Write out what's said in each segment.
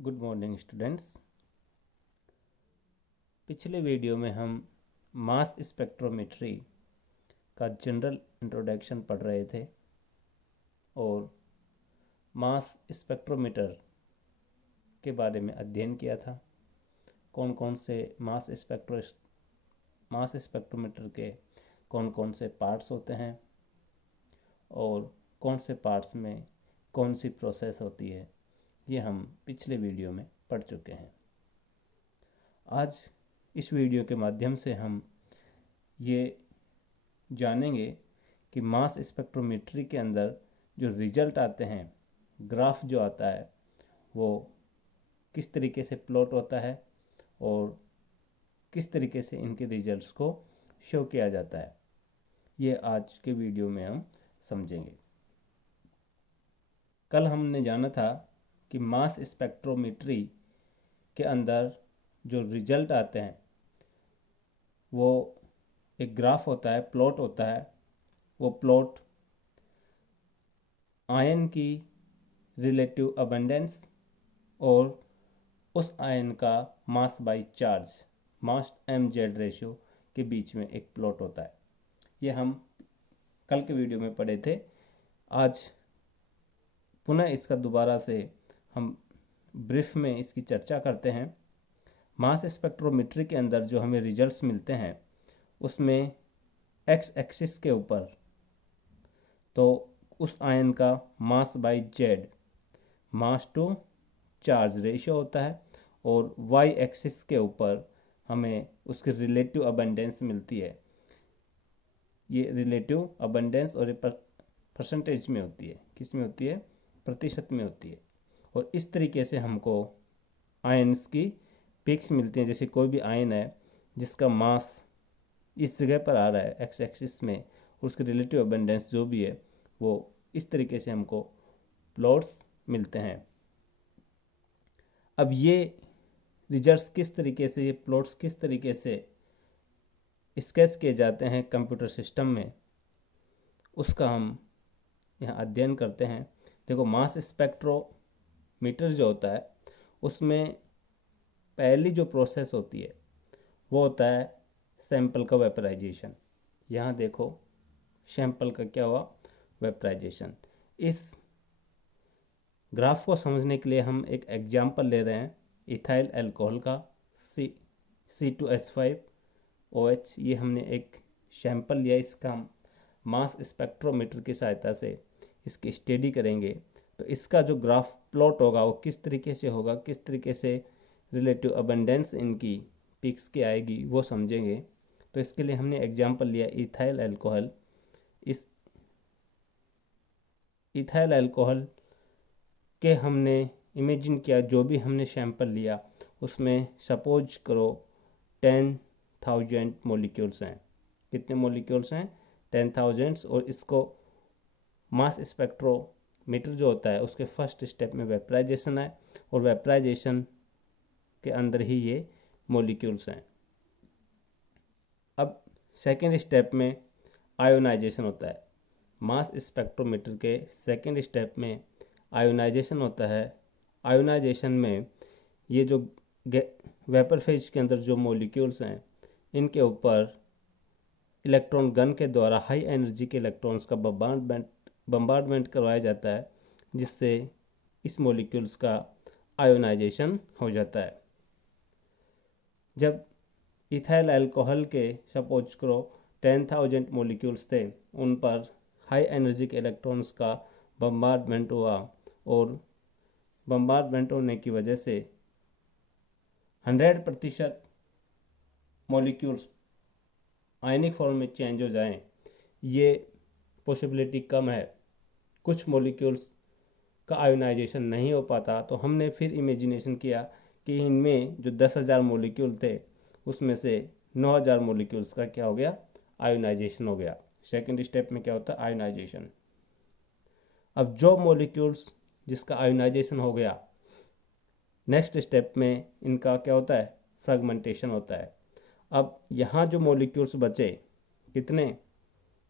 Good morning students. पिछले video में हम मास स्पेक्ट्रोमेट्री का जनरल इंट्रोडक्शन पढ़ रहे थे और मास स्पेक्ट्रोमीटर के बारे में अध्ययन किया था। कौन कौन से मास स्पेक्ट्रोमीटर के कौन कौन से पार्ट्स होते हैं और कौन से पार्ट्स में कौन सी प्रोसेस होती है, ये हम पिछले वीडियो में पढ़ चुके हैं। आज इस वीडियो के माध्यम से हम ये जानेंगे कि मास स्पेक्ट्रोमेट्री के अंदर जो रिजल्ट आते हैं, ग्राफ जो आता है, वो किस तरीके से प्लॉट होता है और किस तरीके से इनके रिजल्ट्स को शो किया जाता है। ये आज के वीडियो में हम समझेंगे। कल हमने जाना था कि मास स्पेक्ट्रोमेट्री के अंदर जो रिजल्ट आते हैं वो एक ग्राफ होता है, प्लॉट होता है। वो प्लॉट आयन की रिलेटिव अबंडेंस और उस आयन का mass by charge, mass mz ratio के बीच में एक प्लॉट होता है। ये हम कल के वीडियो में पढ़े थे। आज पुनः इसका दोबारा से हम ब्रीफ में इसकी चर्चा करते हैं। मास स्पेक्ट्रोमेट्री के अंदर जो हमें रिजल्ट्स मिलते हैं उसमें एक्स एक्सिस के ऊपर तो उस आयन का mass by Z, mass to charge ratio होता है, और वाई एक्सिस के ऊपर हमें उसकी रिलेटिव अबंडेंस मिलती है। ये रिलेटिव अबंडेंस और परसेंटेज में होती है। किस में होती है? प्रतिशत में होती है। और इस तरीके से हमको आयन्स की पिक्स मिलती हैं। जैसे कोई भी आयन है जिसका मास इस जगह पर आ रहा है एक्स एक्सिस में, उसकी रिलेटिव अबंडेंस जो भी है वो इस तरीके से हमको प्लॉट्स मिलते हैं। अब ये रिजल्ट्स किस तरीके से, ये प्लॉट्स किस तरीके से स्केच किए जाते हैं कंप्यूटर सिस्टम में, उसका हम यहाँ अध्ययन करते हैं। देखो, मास स्पेक्ट्रोमीटर जो होता है उसमें पहली जो प्रोसेस होती है वो होता है सैंपल का वेपराइजेशन। यहाँ देखो, सैंपल का क्या हुआ? वेपराइजेशन। इस ग्राफ को समझने के लिए हम एक एग्जाम्पल ले रहे हैं इथाइल अल्कोहल का, C2H5OH। ये हमने एक सैंपल लिया। इसका हम मास स्पेक्ट्रोमीटर की सहायता से इसकी स्टडी करेंगे। तो इसका जो ग्राफ प्लॉट होगा वो किस तरीके से होगा, किस तरीके से रिलेटिव अबंडेंस इनकी पिक्स की आएगी, वो समझेंगे। तो इसके लिए हमने एग्जाम्पल लिया इथाइल अल्कोहल। इस इथाइल अल्कोहल के हमने इमेजिन किया, जो भी हमने सैंपल लिया उसमें सपोज करो 10,000 मोलिक्यूल्स हैं। कितने मोलिक्यूल्स हैं? 10,000। और इसको मास स्पेक्ट्रोमीटर जो होता है उसके फर्स्ट स्टेप में वेपराइजेशन है, और वेपराइजेशन के अंदर ही ये मोलिक्यूल्स हैं। अब सेकेंड स्टेप में आयोनाइजेशन होता है। मास स्पेक्ट्रोमीटर के सेकेंड स्टेप में आयोनाइजेशन होता है। आयोनाइजेशन में ये जो वेपर फेज के अंदर जो मॉलिक्यूल्स हैं इनके ऊपर इलेक्ट्रॉन गन के द्वारा हाई एनर्जी के इलेक्ट्रॉन्स का बम्बार्डमेंट करवाया जाता है, जिससे इस मॉलिक्यूल्स का आयोनाइजेशन हो जाता है। जब इथाइल अल्कोहल के सपोज करो 10,000 मॉलिक्यूल्स थे, उन पर हाई एनर्जी के इलेक्ट्रॉन्स का बम्बार्डमेंट हुआ, और बम्बार्डमेंट होने की वजह से 100% मॉलिक्यूल्स आयनिक फॉर्म में चेंज हो जाएं, ये पॉसिबिलिटी कम है। कुछ मॉलिक्यूल्स का आयोनाइजेशन नहीं हो पाता, तो हमने फिर इमेजिनेशन किया कि इनमें जो 10,000 मॉलिक्यूल थे उसमें से 9,000 मॉलिक्यूल्स का क्या हो गया? आयोनाइजेशन हो गया। सेकेंड स्टेप में क्या होता है? आयोनाइजेशन। अब जो मॉलिक्यूल्स जिसका आयोनाइजेशन हो गया, नेक्स्ट स्टेप में इनका क्या होता है? फ्रेगमेंटेशन होता है। अब यहाँ जो मॉलिक्यूल्स बचे, कितने?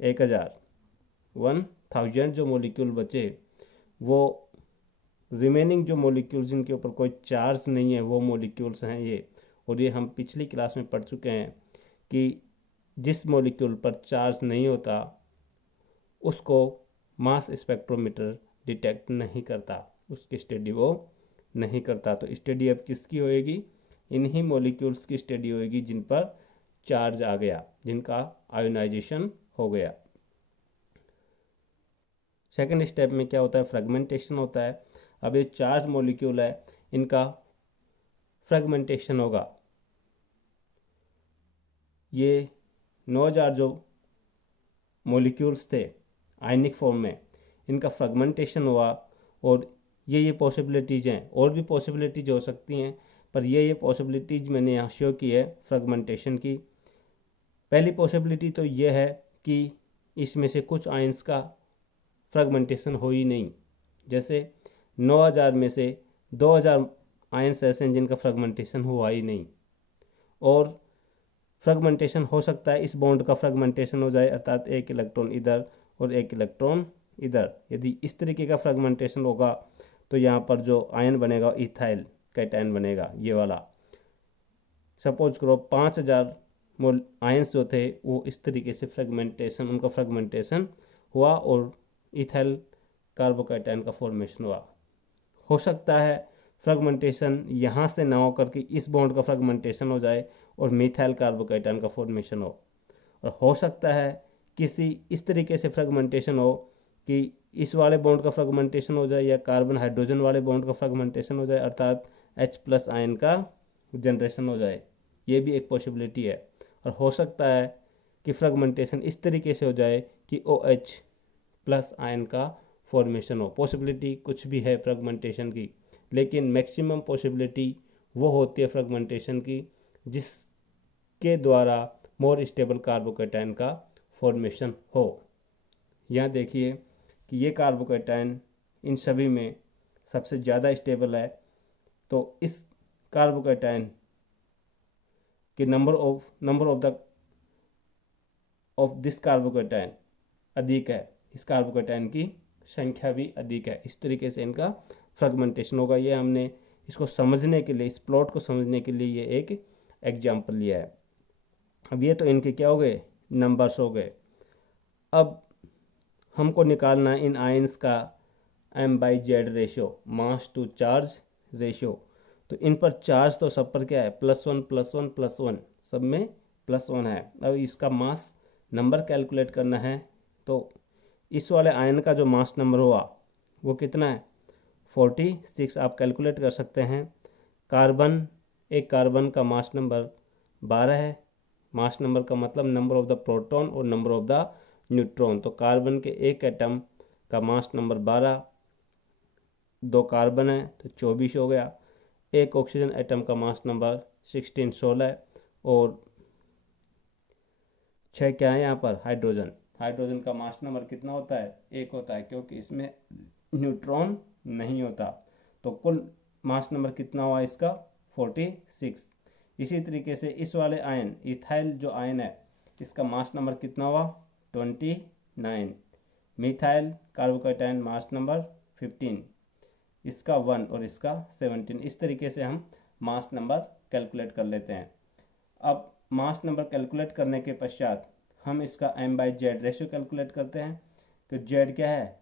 1,000 जो मॉलिक्यूल बचे वो रिमेनिंग जो मॉलिक्यूल्स जिनके ऊपर कोई चार्ज नहीं है वो मॉलिक्यूल्स हैं ये। और ये हम पिछली क्लास में पढ़ चुके हैं कि जिस मॉलिक्यूल पर चार्ज नहीं होता उसको मास स्पेक्ट्रोमीटर डिटेक्ट नहीं करता, उसकी स्टडी वो नहीं करता। तो स्टडी अब किसकी होएगी? इन्हीं मॉलिक्यूल्स की स्टडी होएगी जिन पर चार्ज आ गया, जिनका आयोनाइजेशन हो गया। सेकेंड स्टेप में क्या होता है? फ्रेगमेंटेशन होता है। अब ये चार्ज मॉलिक्यूल है, इनका फ्रेगमेंटेशन होगा। ये 9000 जो मॉलिक्यूल्स थे आयनिक फॉर्म में, इनका फ्रेगमेंटेशन हुआ। और ये पॉसिबिलिटीज़ हैं, और भी पॉसिबिलिटीज हो सकती हैं, पर ये पॉसिबिलिटीज मैंने यहाँ शो की है फ्रेगमेंटेशन की। पहली पॉसिबिलिटी तो ये है कि इसमें से कुछ आयंस का फ्रेगमेंटेशन हो ही नहीं। जैसे 9000 में से 2000 आयंस ऐसे हैं जिनका फ्रेगमेंटेशन हुआ ही नहीं। और फ्रेगमेंटेशन हो सकता है इस बॉन्ड का फ्रेगमेंटेशन हो जाए, अर्थात एक इलेक्ट्रॉन इधर और एक इलेक्ट्रॉन इधर। यदि इस तरीके का फ्रेगमेंटेशन होगा तो यहाँ पर जो आयन बनेगा इथाइल कैटायन बनेगा, ये वाला। सपोज करो 5000 आयंस जो थे वो इस तरीके से फ्रेगमेंटेशन, उनका फ्रेगमेंटेशन हुआ और इथाइल कार्बोकैटायन का फॉर्मेशन हुआ। हो सकता है फ्रेगमेंटेशन यहाँ से ना होकर के इस बॉन्ड का फ्रेगमेंटेशन हो जाए और मिथाइल कार्बोकैटायन का फॉर्मेशन हो। और सकता है किसी इस तरीके से फ्रेगमेंटेशन हो कि इस वाले बॉन्ड का फ्रेगमेंटेशन हो जाए या कार्बन हाइड्रोजन वाले बॉन्ड का फ्रेगमेंटेशन हो जाए, अर्थात H+ आयन का जनरेशन हो जाए। ये भी एक पॉसिबिलिटी है। और हो सकता है कि फ्रेगमेंटेशन इस तरीके से हो जाए कि OH+ आयन का फॉर्मेशन हो। पॉसिबिलिटी कुछ भी है फ्रेगमेंटेशन की, लेकिन मैक्सिमम पॉसिबिलिटी वो होती है फ्रेगमेंटेशन की जिसके द्वारा मोर स्टेबल कार्बोकैटायन का फॉर्मेशन हो। यहाँ देखिए कि ये कार्बोकैटायन इन सभी में सबसे ज़्यादा स्टेबल है। तो इस कार्बोकैटायन के नंबर ऑफ दिस कार्बोकैटायन अधिक है, इस कार्बोकैटायन की संख्या भी अधिक है। इस तरीके से इनका फ्रेगमेंटेशन होगा। ये हमने इसको समझने के लिए, इस प्लॉट को समझने के लिए ये एक एग्जाम्पल लिया है। अब ये तो इनके क्या हो गए? नंबर्स हो गए। अब हमको निकालना है इन आयंस का M/Z ratio, mass to charge ratio. तो इन पर चार्ज तो सब पर क्या है? +1 +1 +1, सब में +1 है। अब इसका मास नंबर कैलकुलेट करना है। तो इस वाले आयन का जो मास नंबर हुआ वो कितना है? 46 आप कैलकुलेट कर सकते हैं। एक कार्बन का मास नंबर 12 है। मास नंबर का मतलब नंबर ऑफ द प्रोटॉन और नंबर ऑफ द न्यूट्रॉन। तो कार्बन के एक एटम का मास नंबर 12, 2 कार्बन है तो 24 हो गया। एक ऑक्सीजन एटम का मास नंबर 16 और 6 क्या है यहाँ पर? हाइड्रोजन का मास नंबर कितना होता है? 1 होता है, क्योंकि इसमें न्यूट्रॉन नहीं होता। तो कुल मास नंबर कितना हुआ इसका? 46। इसी तरीके से इस वाले आयन इथाइल जो आयन है इसका मास नंबर कितना हुआ? 29। मिथाइल कार्बोकैटायन मास नंबर 15, इसका 1 और इसका 17। इस तरीके से हम मास नंबर कैलकुलेट कर लेते हैं। अब मास नंबर कैलकुलेट करने के पश्चात हम इसका M/Z रेशियो कैलकुलेट करते हैं। तो Z क्या है?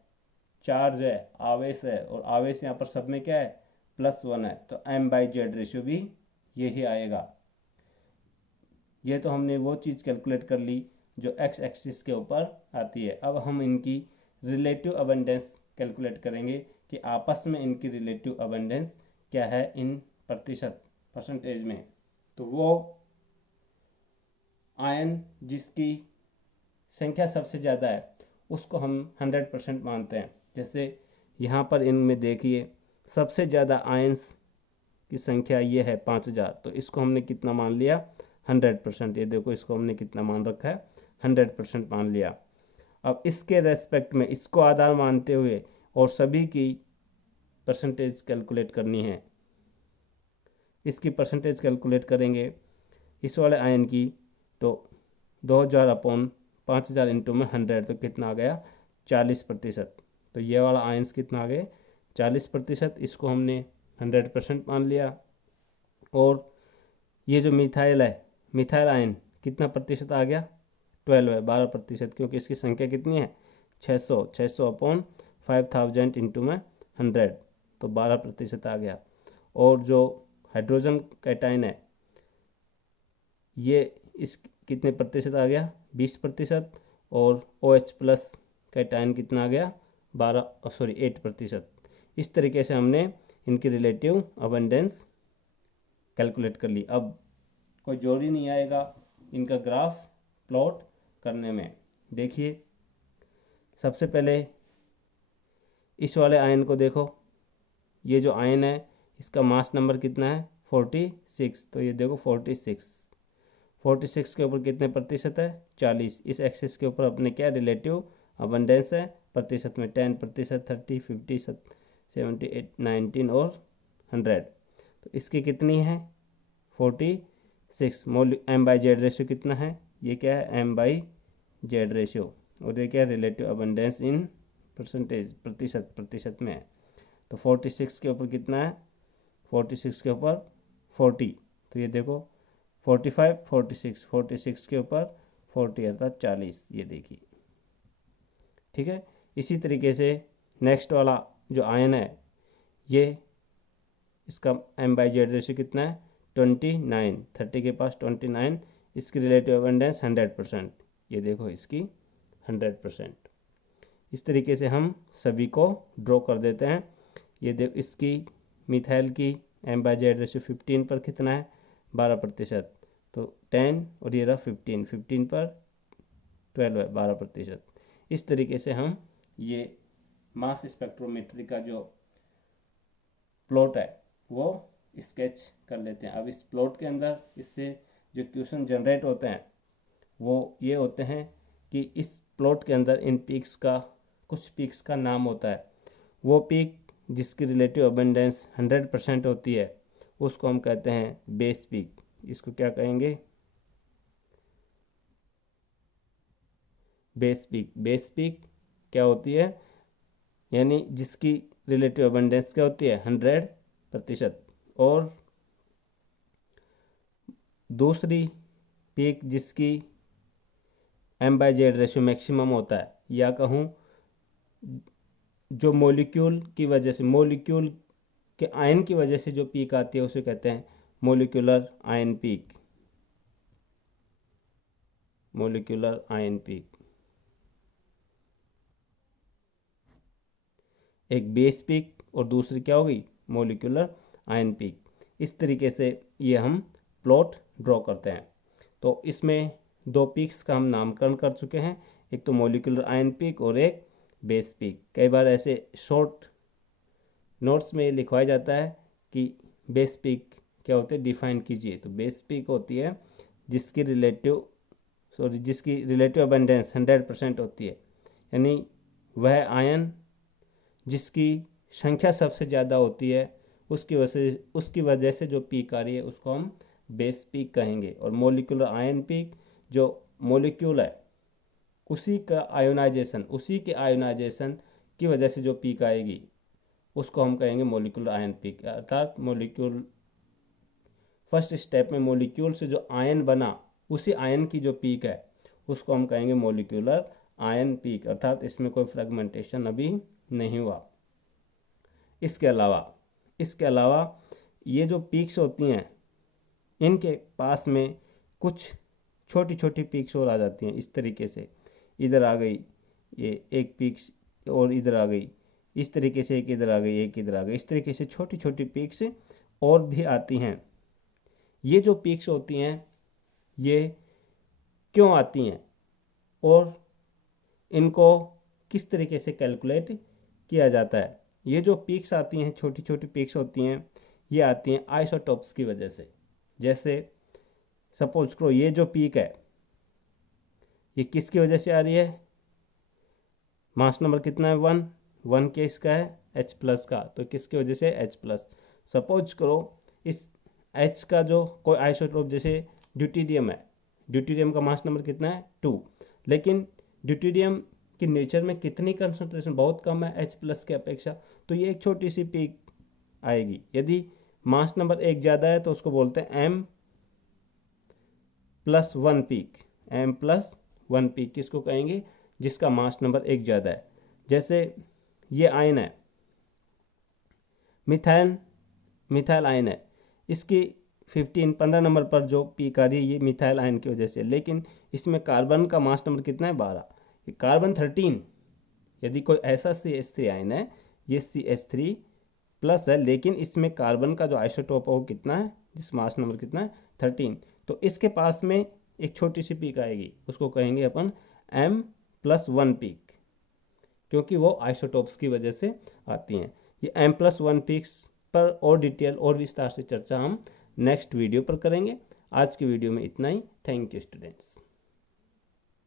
चार्ज है, आवेश है, और आवेश यहाँ पर सब में क्या है? +1 है। तो M/Z रेशियो भी यही आएगा। ये तो हमने वो चीज़ कैलकुलेट कर ली जो x एक्सिस के ऊपर आती है। अब हम इनकी रिलेटिव अबंडेंस कैलकुलेट करेंगे कि आपस में इनकी रिलेटिव अबंडेंस क्या है इन परसेंटेज में। तो वो आयन जिसकी संख्या सबसे ज़्यादा है उसको हम 100% मानते हैं। जैसे यहाँ पर इनमें देखिए सबसे ज़्यादा आयंस की संख्या ये है 5000, तो इसको हमने कितना मान लिया? 100%। ये देखो इसको हमने कितना मान रखा है? 100% मान लिया। अब इसके रेस्पेक्ट में इसको आधार मानते हुए और सभी की परसेंटेज कैलकुलेट करनी है। इसकी परसेंटेज कैलकुलेट करेंगे इस वाले आयन की, तो 2000/5000 इंटू में 100, तो कितना आ गया? 40%। तो ये वाला आयंस कितना आ गए? 40%, इसको हमने 100% मान लिया। और ये जो मिथाइल है, मिथाइल आयन कितना प्रतिशत आ गया? 12 है, 12%, क्योंकि इसकी संख्या कितनी है? 600 अपॉन 5000 इंटू में 100, तो 12% आ गया। और जो हाइड्रोजन कैटाइन है, ये इस कितने प्रतिशत आ गया? 20%। और OH प्लस कैटाइन कितना आ गया? 8%। इस तरीके से हमने इनकी रिलेटिव अबंडेंस कैलकुलेट कर ली। अब कोई जोर ही नहीं आएगा इनका ग्राफ प्लॉट करने में। देखिए, सबसे पहले इस वाले आयन को देखो। ये जो आयन है इसका मास नंबर कितना है? 46। तो ये देखो 46 के ऊपर कितने प्रतिशत है? 40। इस एक्सिस के ऊपर अपने क्या रिलेटिव अबंडेंस है प्रतिशत में? 10%, 30, 50, 70, 19 और 100। तो इसकी कितनी है? 46। M/Z रेशियो कितना है? ये क्या है? M/Z ratio. और ये क्या है? रिलेटिव अबंडेंस इन परसेंटेज, प्रतिशत में है। तो 46 के ऊपर कितना है? 46 के ऊपर 40। तो ये देखो 45, 46 के ऊपर 40 अर्थात 40। ये देखिए, ठीक है। इसी तरीके से नेक्स्ट वाला जो आयन है, ये इसका M/Z रेशियो कितना है? 29। 30 के पास 29। इसकी रिलेटिव अबंडेंस 100%। ये देखो इसकी 100%। इस तरीके से हम सभी को ड्रॉ कर देते हैं। ये देखो, इसकी मिथाइल की M/Z रेशियो 15 पर कितना है? 12%। तो 10 और ये रहा 15 पर 12 है, 12%। इस तरीके से हम ये मास स्पेक्ट्रोमेट्री का जो प्लॉट है वो स्केच कर लेते हैं। अब इस प्लॉट के अंदर इससे जो क्वेश्चन जनरेट होते हैं वो ये होते हैं कि इस प्लॉट के अंदर इन पीक्स का, कुछ पीक्स का नाम होता है। वो पीक जिसकी रिलेटिव अबंडेंस 100% होती है उसको हम कहते हैं बेस पीक। इसको क्या कहेंगे? Base peak. बेस पीक क्या होती है? यानी जिसकी रिलेटिव अबंडेंस क्या होती है? 100%। और दूसरी पीक जिसकी M/Z रेशियो मैक्सिमम होता है, या कहूँ जो मॉलिक्यूल की वजह से, मॉलिक्यूल के आयन की वजह से जो पीक आती है उसे कहते हैं molecular ion peak. Molecular ion peak. एक बेस पीक और दूसरी क्या होगी? Molecular ion peak. इस तरीके से ये हम प्लॉट ड्रॉ करते हैं। तो इसमें दो पीक्स का हम नामकरण कर चुके हैं, एक तो मॉलिक्यूलर आयन पीक और एक बेस पीक। कई बार ऐसे शॉर्ट नोट्स में लिखवाया जाता है कि बेस पीक क्या होते हैं, डिफाइन कीजिए। तो बेस पीक होती है जिसकी रिलेटिव अबंडेंस 100% होती है, यानी वह आयन जिसकी संख्या सबसे ज़्यादा होती है उसकी वजह से जो पीक आ रही है उसको हम बेस पीक कहेंगे। और मॉलिक्यूलर आयन पीक, जो मॉलिक्यूल है उसी के आयोनाइजेशन की वजह से जो पीक आएगी उसको हम कहेंगे मॉलिक्यूलर आयन पीक। अर्थात मॉलिक्यूल फर्स्ट स्टेप में मॉलिक्यूल से जो आयन बना उसी आयन की जो पीक है उसको हम कहेंगे मॉलिक्यूलर आयन पीक, अर्थात इसमें कोई फ्रेगमेंटेशन अभी नहीं हुआ। इसके अलावा ये जो पीक्स होती हैं इनके पास में कुछ छोटी छोटी पीक्स और आ जाती हैं। इस तरीके से इधर आ गई ये एक पीक्स, और इधर आ गई, इस तरीके से एक इधर आ गई, एक इधर आ गई, इस तरीके से छोटी छोटी पीक्स और भी आती हैं। ये जो पीक्स होती हैं ये क्यों आती हैं और इनको किस तरीके से कैलकुलेट किया जाता है? ये जो पीक्स आती हैं, छोटी छोटी पीक्स होती हैं, ये आती हैं आइसोटोप्स की वजह से। जैसे सपोज करो ये जो पीक है ये किसकी वजह से आ रही है? मास नंबर कितना है? 1 के इसका है H+ का, तो किसकी वजह से? H+। सपोज करो इस H का जो कोई आइसोटोप, जैसे ड्यूटेरियम है, ड्यूटेरियम का मास नंबर कितना है? 2। लेकिन ड्यूटेरियम की नेचर में कितनी कंसंट्रेशन बहुत कम है H+ के अपेक्षा, तो ये एक छोटी सी पीक आएगी। यदि मास नंबर 1 ज़्यादा है तो उसको बोलते हैं m+1 पीक। m+1 पीक किसको कहेंगे? जिसका मास नंबर 1 ज़्यादा है। जैसे ये आयन है, मिथाइल आयन है, इसकी 15 नंबर पर जो पीक आ रही है ये मिथाइल आयन की वजह से, लेकिन इसमें कार्बन का मास नंबर कितना है? 12। ये कार्बन 13। यदि कोई ऐसा CH3 आयन है, ये CH3 प्लस है, लेकिन इसमें कार्बन का जो आइसोटोप है वो कितना है? जिस मास नंबर कितना है? 13। तो इसके पास में एक छोटी सी पीक आएगी, उसको कहेंगे अपन m+1 पीक, क्योंकि वो आइसोटोप्स की वजह से आती हैं। ये m+1 पीक्स पर और डिटेल और विस्तार से चर्चा हम नेक्स्ट वीडियो पर करेंगे। आज की वीडियो में इतना ही। Thank you students.